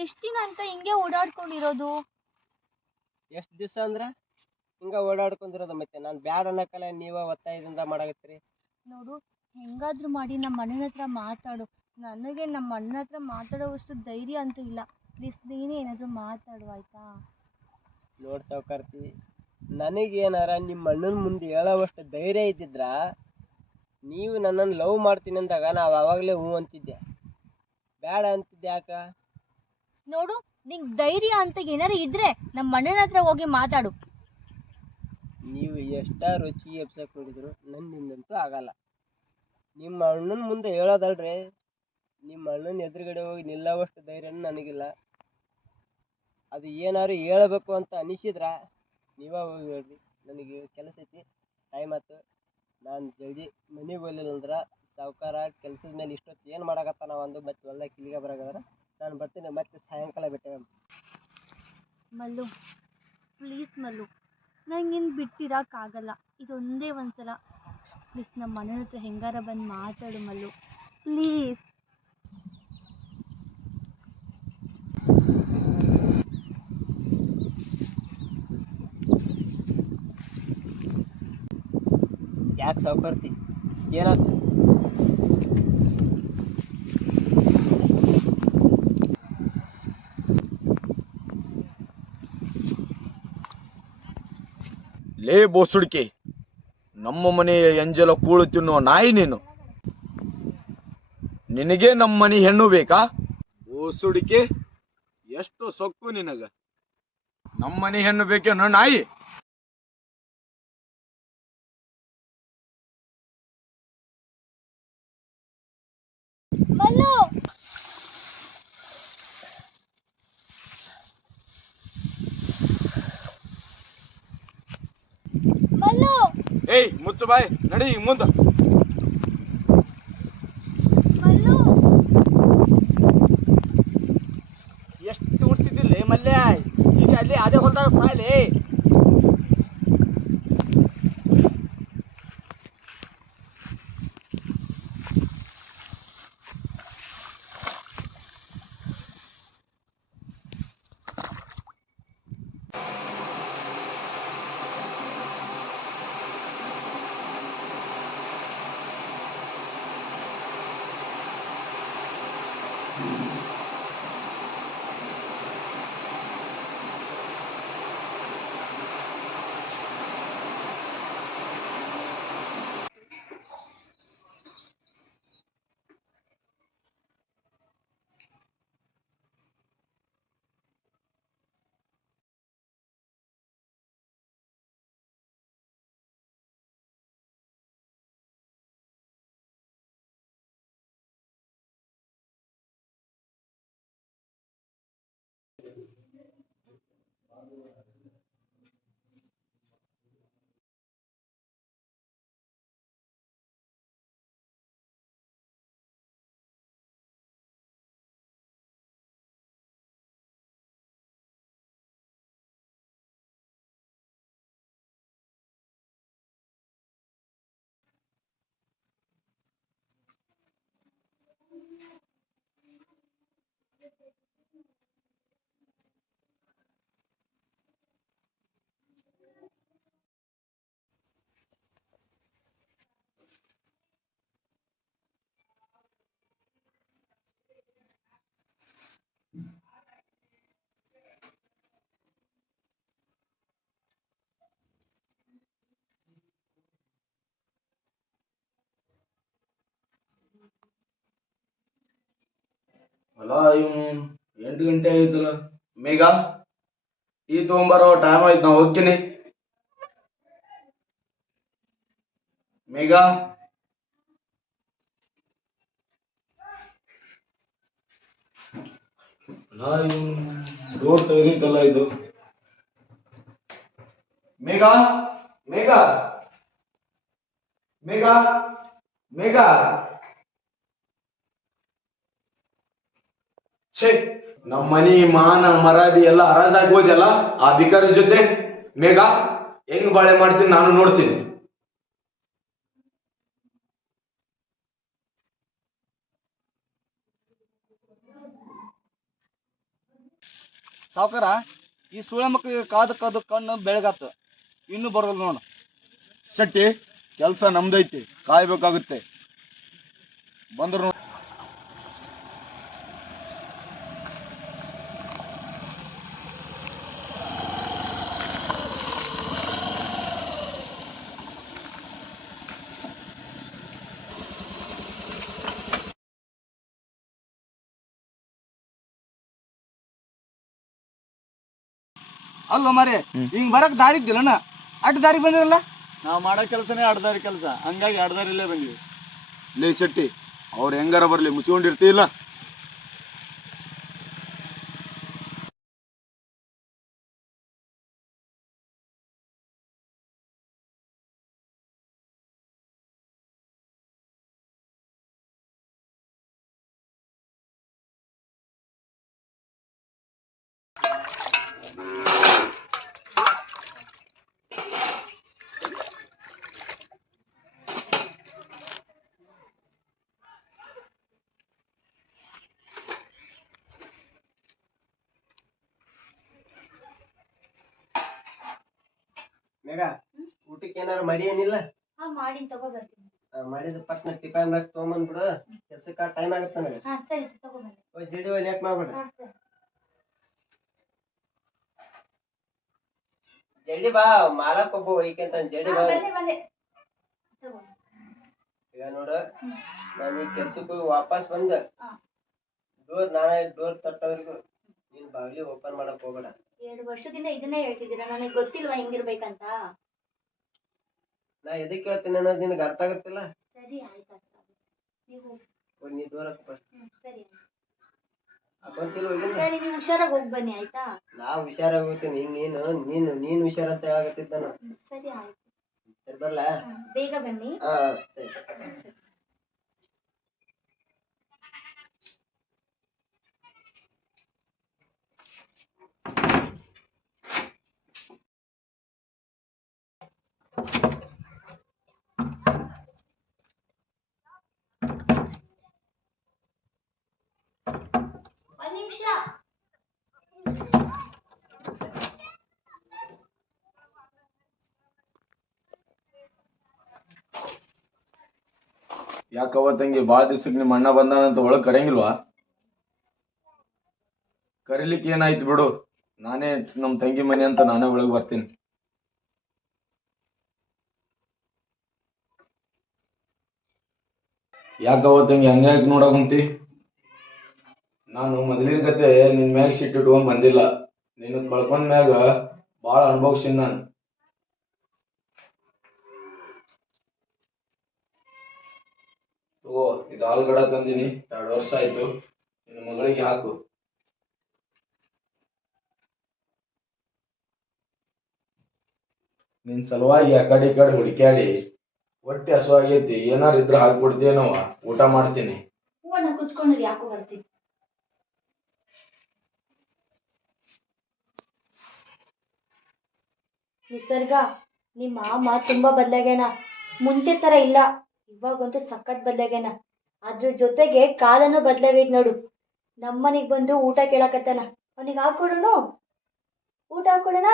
ಎಷ್ಟ್ ದಿನ ಅಂತ ಹಿಂಗೆ ಓಡಾಡ್ಕೊಂಡಿರೋದು? ಎಷ್ಟು ದಿವಸ ಅಂದ್ರೆ ಹಿಂಗೆ ಓಡಾಡ್ಕೊಂಡಿರೋದು. ಮತ್ತೆ ನಾನು ಬ್ಯಾಡ ಅನ್ನಕ್ಕಲ್ಲ ನೀವ ಒತ್ತಾಯದಿಂದ ಮಾಡಾಕತ್ತೀರಿ. ನೋಡು, ಹೆಂಗಾದ್ರೂ ಮಾಡಿ ನಮ್ಮ ಅಣ್ಣನ ಹತ್ರ ಮಾತಾಡು. ನನಗೆ ನಮ್ಮ ಅಣ್ಣನ ಹತ್ರ ಮಾತಾಡೋವಷ್ಟು ಧೈರ್ಯ ಅಂತೂ ಇಲ್ಲ. ಪ್ಲೀಸ್ ನೀನೇ ಏನಾದರೂ ಮಾತಾಡು ಆಯ್ತಾ? ನೋಡಿ ಸಾವುಕಾರ್ತಿ, ನನಗೇನಾರ ನಿಮ್ಮ ಅಣ್ಣನ ಮುಂದೆ ಹೇಳೋವಷ್ಟು ಧೈರ್ಯ ಇದ್ದಿದ್ರ ನೀವು ನನ್ನನ್ನು ಲವ್ ಮಾಡ್ತೀನಿ ಅಂದಾಗ ನಾವು ಆವಾಗಲೇ ಹ್ಞೂ ಅಂತಿದ್ದೆ, ಬೇಡ ಅಂತಿದ್ದೆ ಯಾಕ? ನೋಡು, ನಿಂಗೆ ಧೈರ್ಯ ಅಂತ ಏನಾರ ಇದ್ರೆ ನಮ್ಮ ಅಣ್ಣನ ಹತ್ರ ಹೋಗಿ ಮಾತಾಡು. ನೀವು ಎಷ್ಟ ರುಚಿ ಎಬ್ಸಕ್ ನೋಡಿದ್ರು ನನ್ನಿಂದಂತೂ ಆಗಲ್ಲ. ನಿಮ್ಮ ಅಣ್ಣನ ಮುಂದೆ ಹೇಳೋದಲ್ರಿ, ನಿಮ್ಮ ಅಣ್ಣನ ಎದುರುಗಡೆ ಹೋಗಿ ನಿಲ್ಲೋವಷ್ಟು ಧೈರ್ಯನೂ ನನಗಿಲ್ಲ. ಅದು ಏನಾದ್ರು ಹೇಳ್ಬೇಕು ಅಂತ ಅನಿಸಿದ್ರ ನೀವ ಹೋಗಿ ಹೇಳ್ರಿ. ನನಗೆ ಕೆಲಸ ಐತಿ, ಟೈಮ್ ಆಯ್ತು. ನಾನು ಜಲ್ದಿ ಮನೆಗೆ ಹೋಗ್ಲಿಲ್ಲ ಅಂದ್ರೆ ಸಾವುಕಾರ ಕೆಲಸದ ಮೇಲೆ ಇಷ್ಟೊತ್ತು ಏನು ಮಾಡಕತ್ತಾನ ಒಂದು ಮತ್ತೆ ಹೊಲ್ದಾಗ ಕಿಲಿಗೆ ಬರಾಗದ್ರ. ನಾನು ಬರ್ತೀನಿ, ಮತ್ತೆ ಸಾಯಂಕಾಲ ಭೇಟಿ. ಮಲ್ಲು, ಪ್ಲೀಸ್ ಮಲ್ಲು, ನಂಗೆ ಇನ್ನು ಬಿಟ್ಟಿರೋಕ್ಕಾಗಲ್ಲ. ಇದೊಂದೇ ಒಂದ್ಸಲ ಪ್ಲೀಸ್ ನಮ್ಮ ಅಣ್ಣನ ಹತ್ರ ಹೆಂಗಾರ ಬಂದು ಮಾತಾಡು ಮಲ್ಲು, ಪ್ಲೀಸ್. ಯಾಕೆ ಸಾವುಕಾರ್ತಿ, ಏನಾಯ್ತು? ಲೇ ಬೋಸುಡಿಕೆ, ನಮ್ಮ ಮನೆಯ ಎಂಜಲ ಕೂಳು ತಿನ್ನುವ ನಾಯಿ ನೀನು. ನಿನಗೆ ನಮ್ಮ ಮನೆ ಹೆಣ್ಣು ಬೇಕಾ? ಬೋಸುಡಿಕೆ, ಎಷ್ಟು ಸೊಕ್ಕು ನಿನಗ? ನಮ್ಮ ಮನೆ ಹೆಣ್ಣು ಬೇಕೇನೋ ನಾಯಿ? ಮಲ್ಲು, ಮಲ್ಲು, ಏಯ್ ಮುಚ್ಚು ಬಾಯ್, ನಡಿ ಮುಂದ. ಮಲ್ಲು, ಎಷ್ಟು ಹುಟ್ಟಿದ್ದಿಲ್ಲ ಮಲ್ಯ, ಈಗ ಅಲ್ಲಿ ಅದೇ ಹೊಲ್ದಾಗ ಸಾಯ್ಲಿ. ಅಲ್ಲ ಇವ್ನು 8 ಗಂಟೆ ಆಯ್ತಲ್ಲ. ಮೇಘ, ಈ ತಗೊಂಬರೋ ಟೈಮ್ ಆಯ್ತು, ನಾ ಹೋಗ್ತೀನಿ. ಮೇಘ, ಅಲ್ಲ ಇವನು ಡೋರ್ ತೆಗೆದಿತ್ತಲ್ಲ ಇದು. ಮೇಘ, ಮೇಘ, ಮೇಘ, ಮೇಘ. ಛೇ, ನಮ್ಮ ಮನಿ ಮಾನ ಮರಾದಿ ಎಲ್ಲ ಹರಾಜಾಗೋದಲ್ಲ ಆ ಬಿಕಾರಿ ಜೊತೆ. ಮೇಘ, ಹೆಂಗ್ ಬಾಳೆ ಮಾಡ್ತೀನಿ ನಾನು ನೋಡ್ತೀನಿ. ಸಾವುಕಾರ ಈ ಸುಳೆ ಮಕ್ಕಳಿಗೆ ಕಾದು ಕಾದು ಕಣ್ಣು ಬೆಳಗಾತು, ಇನ್ನೂ ಬರೋಲ್ಲ ನೋಡು. ಶೆಟ್ಟಿ, ಕೆಲಸ ನಮ್ದೈತಿ, ಕಾಯ್ಬೇಕಾಗುತ್ತೆ. ಬಂದ್ರು ನೋಡಿ. ಅಲ್ಲೋ ಮಾರೇ, ಹಿಂಗ್ ಬರಕ್ ದಾರಿ ಇದ್ದಿಲ್ಲಣ್ಣ, ಅಡ್ಡ ದಾರಿ ಬಂದಿರಲ್ಲ. ನಾವು ಮಾಡೋ ಕೆಲಸನೇ ಅಡ್ದಾರಿ ಕೆಲಸ, ಹಂಗಾಗಿ ಅಡ್ದಾರಿಲ್ಲೇ ಬಂದ್ವಿ. ಲೇ ಶೆಟ್ಟಿ, ಅವ್ರು ಹೆಂಗಾರ ಬರ್ಲಿ, ಮುಚ್ಕೊಂಡಿರ್ತಿಲ್ಲ. ಮೇಘ, ಊಟಕ್ಕೆ ಏನಾರು ಮಾಡಿ ಏನಿಲ್ಲ? ಹಾ ಮಾಡಿ ತಗೋ ಬರ್ತೀನಿ. ಮಾಡಿದ ಪಟ್ನ ಟಿಫನ್ ಬಾಕ್ಸ್ ತೊಗೊಂಬಂದ್ಬಿಡು, ಕೆಲ್ಸಕ್ಕೆ ಟೈಮ್ ಆಗತ್ತೆ ನನಗೆ. ಹಾ ಸರಿ ತಗೋ ಬನ್ನಿ. ಜಲ್ದಿ ಲೇಟ್ ಮಾಡ್ಬಿಡ್ರಿ. ಹಾ ಸರಿ. ಜಲ್ದಿ ಬಾ, ಮಾಲಕ್ ಒಬ್ಬ ಒಯ್ಕಂತ ಜಲ್ದಿ ಬಾ. ಬಂದೆ ತಗೋ. ಈಗ ನೋಡು, ನಾನು ಈ ಕೆಲ್ಸಕ್ಕೆ ವಾಪಸ್ ಬಂದ ಹಾ. ಡೋರ್ ತಟ್ಟೋರ್ಗು ನೀನ್ ಬಾಗಿಲಿ ಓಪನ್ ಮಾಡಕ್ ಹೋಗ್ಬೇಡ. 2 ವರ್ಷದಿಂದ ಇದನ್ನೇ ಹೇಳ್ತಿದ್ದೀರಾ, ನನಗೆ ಗೊತ್ತಿಲ್ವಾ ಹೆಂಗಿರ್ಬೇಕಂತ? ನಾ ಎದಕ್ಕೆ ಹೇಳ್ತೀನಿ ಅನ್ನೋದು ನಿನಗೆ ಅರ್ಥ ಆಗತ್ತಿಲ್ಲ. ಸರಿ ಆಯ್ತು, ನೀವು ಹೋಗಿ ನೀ ಡೋರ್ ಹಾಕಪ್ಪ. ಸರಿ ಹಾಕೊಂತಿಲ್ಲ ಹೋಗಿಲ್ಲ. ಸರಿ, ನೀವು ಹುಷಾರಾಗಿ ಹೋಗಿ ಬನ್ನಿ ಆಯ್ತಾ? ನಾ ಹುಷಾರಾಗಿ ಹೋಗ್ತೀನಿ, ನೀನು ಹುಷಾರ್ ಅಂತ ಹೇಳಕತ್ತಿದ್ದ ನಾನು. ಸರಿ ಆಯ್ತು. ಸರಿ ಬರ್ಲಾ? ಬೇಗ ಬನ್ನಿ. ಹಾ ಸರಿ. ಒಂದ್ ನಿಮಿಷ. ಯಾಕವ್ವ ತಂಗಿ, ಬಾಳ ದಿವ್ಸಕ್ಕೆ ನಿಮ್ಮ ಅಣ್ಣ ಬಂದಾನಂತ ಒಳಗ್ ಕರೆಯಂಗಿಲ್ವಾ? ಕರೀಲಿಕ್ಕೆ ಏನಾಯ್ತು ಬಿಡು, ನಾನೇ ನಮ್ ತಂಗಿ ಮನೆ ಅಂತ ನಾನೇ ಒಳಗ್ ಬರ್ತೀನಿ. ಯಾಕವ್ವ ತಂಗಿ ಹಂಗ್ಯಾಕ್ ನೋಡಕ್ ಕುಂತಿ? ನಾನು ಮೊದಲಿನ ಕತೆ ನಿನ್ ಮ್ಯಾಗ ಸಿಟ್ಟಿಟ್ಕೊಂಡ್ ಬಂದಿಲ್ಲ, ನೀನು ಕಳ್ಕೊಂಡ್ ಮ್ಯಾಗ ಬಾಳ ಅನುಭವ್ಸಿನ್ ನಾನು. ಓ, ಇದು ಆಲ್ಗಡ ತಂದಿನಿ, 2 ವರ್ಷ ಆಯ್ತು, ನಿನ್ನ ಮಗಳಿಗೆ ಹಾಕು. ನಿನ್ ಸಲುವಾಗಿ ಆ ಕಡೆ ಈ ಕಡೆ ಹುಡುಕ್ಯಾಡಿ ಹೊಟ್ಟೆ ಹಸುವಾಗೈತಿ, ಏನಾರ ಇದ್ರ ಹಾಕ್ಬಿಡ್ತೀನವ, ಊಟ ಮಾಡ್ತೀನಿ. ಹೂವನ್ನ ಕುತ್ಕೊಂಡ್ರಿ, ಯಾಕೋ ಬರ್ತೀನಿ. ನಿಸರ್ಗ, ನಿಮ್ಮ ಮಾಮ ತುಂಬಾ ಬದಲಾಗ್ಯಾನ, ಮುಂಚೆ ತರ ಇಲ್ಲ. ಇವಾಗಂತೂ ಸಖತ್ ಬದಲಾಗ್ಯಾನ. ಅದ್ರ ಜೊತೆಗೆ ಕಾಲನು ಬದಲಾಗೈತ್ ನೋಡು. ನಮ್ಮನಿಗ್ ಬಂದು ಊಟ ಕೇಳಕತ್ತಾನ. ಅವನಿಗೆ ಹಾಕೊಡೋಣ, ಊಟ ಹಾಕೊಡೋಣ.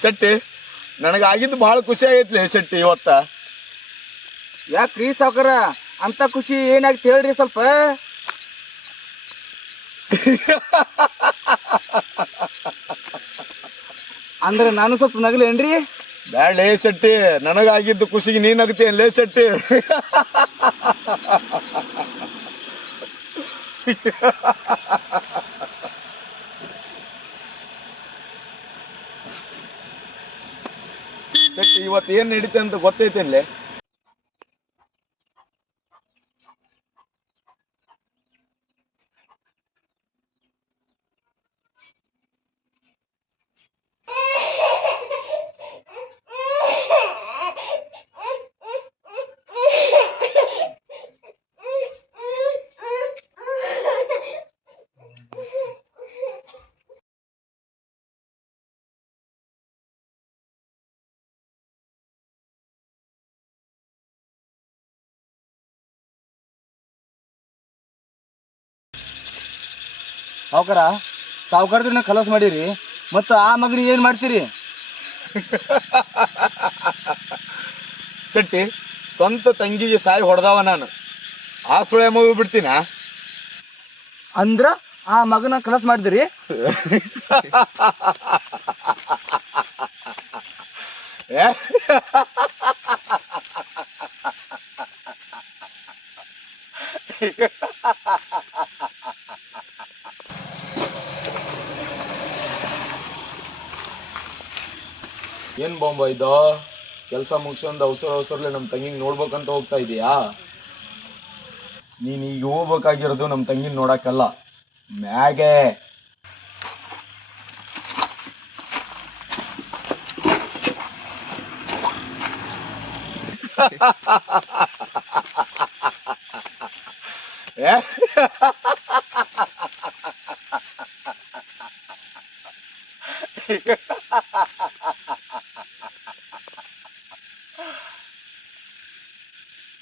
ಶೆಟ್ಟಿ, ನನಗಾಗಿದ್ದು ಬಹಳ ಖುಷಿ ಆಗೈತ್ಲಿ ಶೆಟ್ಟಿ ಇವತ್ತ. ಯಾಕ್ರಿ ಸಾವುಕಾರ, ಅಂತ ಖುಷಿ ಏನಾಗ್ತಿ ಹೇಳ್ರಿ ಸ್ವಲ್ಪ. ಅಂದ್ರೆ ನಾನು ಸ್ವಲ್ಪ ನಗಲೇನ್ರಿ? ಬ್ಯಾಡ್ಲೇ ಶೆಟ್ಟಿ, ನನಗಾಗಿದ್ದು ಖುಷಿಗೆ ನೀನ್ ನಗ್ತೇನ್ಲೇ ಶೆಟ್ಟಿ. ಶೆಟ್ಟಿ, ಇವತ್ತು ಏನ್ ನಡೀತೆ ಅಂತ ಗೊತ್ತೈತೇನ್ಲೆ? ಸಾವುಕಾರ ಸಾವುಕಾರದ್ರನ್ನ ಖಲಾಸ್ ಮಾಡಿರಿ, ಮತ್ತು ಆ ಮಗನಿಗೆ ಏನು ಮಾಡ್ತೀರಿ? ಸಟ್ಟಿ, ಸ್ವಂತ ತಂಗಿಗೆ ಸಾಯಿ ಹೊಡೆದವ ನಾನು, ಆ ಸುಳೆ ಮಗು ಬಿಡ್ತೀನ? ಅಂದ್ರ ಆ ಮಗನ ಖಲಾಸ್ ಮಾಡಿದಿರಿ? ಏನ್ ಬಾಂಬ ಇದು? ಕೆಲಸ ಮುಗಿಸ್ಕೊಂಡ್ ಅವಸರಲೆ ನಮ್ ತಂಗಿಗ್ ನೋಡ್ಬೇಕಂತ ಹೋಗ್ತಾ ಇದೀಯಾ? ನೀನ್ ಈಗ ಹೋಗ್ಬೇಕಾಗಿರೋದು ನಮ್ ತಂಗಿನ ನೋಡಕ್ಕಲ್ಲ, ಮ್ಯಾಗೆ.